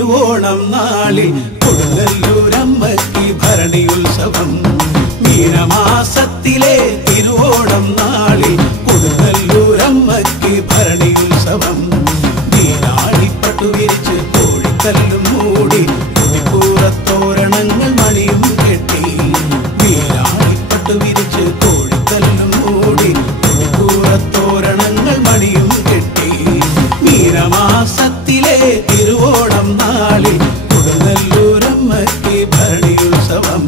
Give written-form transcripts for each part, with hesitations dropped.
തിരുവോണം നാളിൽ കൊടുങ്ങല്ലൂരമ്മയ്ക്ക് ഭരണിയുത്സവം. മീനമാസത്തിലെ തിരുവോണം നാളിൽ കൊടുങ്ങല്ലൂരമ്മയ്ക്ക് ഭരണിയുത്സവം. നീരാളിപ്പട്ടു വിരിച്ച് കോഴിക്കല്ലും മൂടി കൊടിക്കൂറത്തോരണങ്ങൾ മണിയും കെട്ടി. നീരാളിപ്പട്ടു വിരിച്ച് കോഴിക്കല്ലും മൂടി കൊടിക്കൂറത്തോരണങ്ങൾ മണിയും കെട്ടി. മീനമാസത്തിലെ തിരുവോണം നാളിൽ കൊടുങ്ങല്ലൂരമ്മയ്ക്ക് ഭരണിയുത്സവം.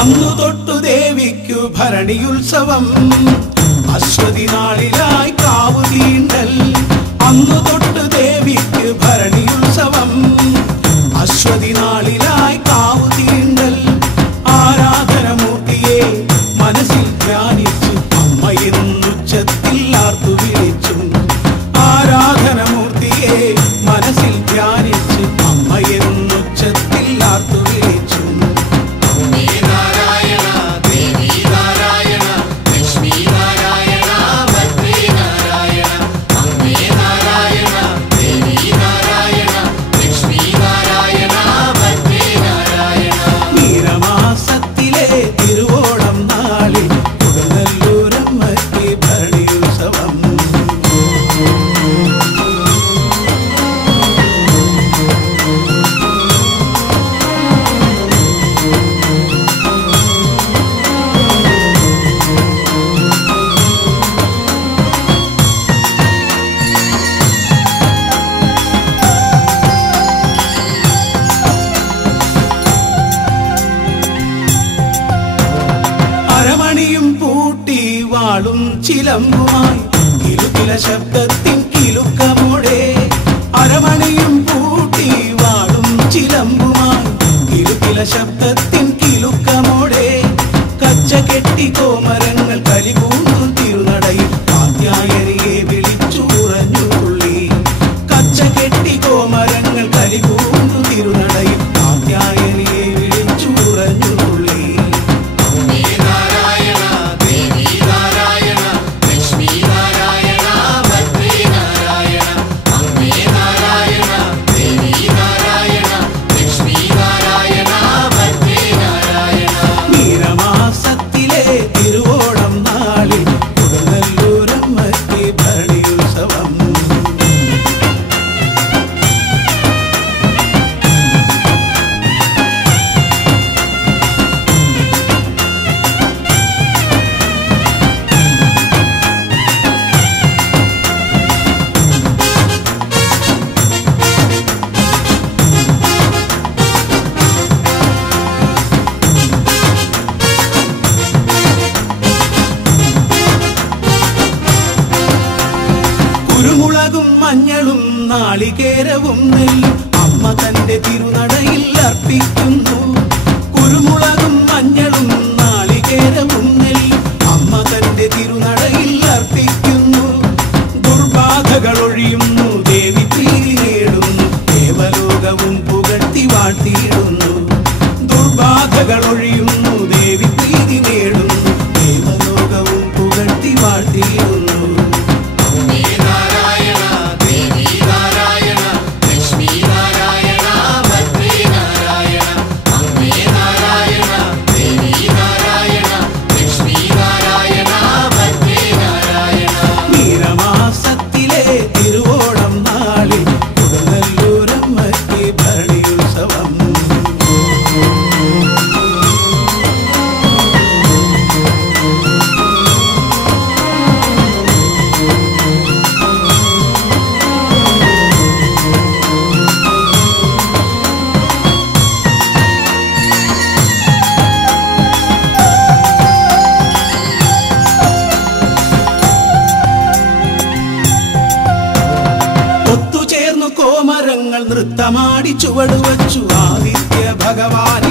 അന്നു തൊട്ടു ദേവിക്കു ഭരണിയുത്സവം. അശ്വതി നാളിലായി കാവു തീണ്ടൽ. അന്നു തൊട്ടു ദേവിക്ക് ഭരണിയുത്സവം. അശ്വതി നാളിലായി കാവു തീണ്ടൽ. ആരാധനമൂർത്തിയെ മനസ്സിൽ ധ്യാനിച്ചു അമ്മയെന്നുച്ചത്തിൽ ആർത്തു വിളിച്ചു. ആരാധനമൂർത്തിയെ മനസ്സിൽ ധ്യാനിച്ചു അമ്മയെന്നുച്ചത്തിൽ ആർത്തു വിളിച്ചു. അരമണിയും പൂട്ടി വാളും ചിലമ്പുമായി കിലുകില ശബ്ദത്തിൻ കിലുക്കമോടെ. അരമണിയും പൂട്ടി വാളും ചിലമ്പുമായി കിലുകില ശബ്ദത്തിൻ കിലുക്കമോടെ. കച്ച കെട്ടി കോമരങ്ങൾ കലികൂണ്ടു തിരുനടയിൽ കാത്യായനിയെ വിളിച്ചുറഞ്ഞു തുള്ളി. കച്ച കെട്ടി കോമരങ്ങൾ കലികൂണ്ടു തിരുനടയിൽ കാത്യായനിയെ വിളിച്ചുറഞ്ഞു തുള്ളി. തിരുവോണം നാളിൽ കൊടുങ്ങല്ലൂരമ്മയ്ക്ക് ഭരണിയുത്സവം. കുരുമുളകും മഞ്ഞളും നാളികേരവും നെല്ലും അമ്മ തന്റെ തിരുനടയിൽ അർപ്പിക്കുന്നു. കുരുമുളകും മഞ്ഞളും നാളികേരവും നെല്ലും അമ്മ തന്റെ തിരുനടയിൽ അർപ്പിക്കുന്നു. ദുർബാധകൾ ഒഴിയുന്നു ദേവി പ്രീതി നേടുന്നു. ദേവലോകവും പുകഴ്ത്തി വാഴ്ത്തിയിടുന്നു. ദുർബാധകൾ ഒഴിയുന്നു ദേവി പ്രീതി നേടുന്നു. ദേവലോകവും പുകഴ്ത്തി വാഴ്ത്തിയിടുന്നു. തിരുവോണം നാളിൽ കൊടുങ്ങല്ലൂരമ്മയ്ക്ക് ഭരണിയുത്സവം. ഭഗവാനെ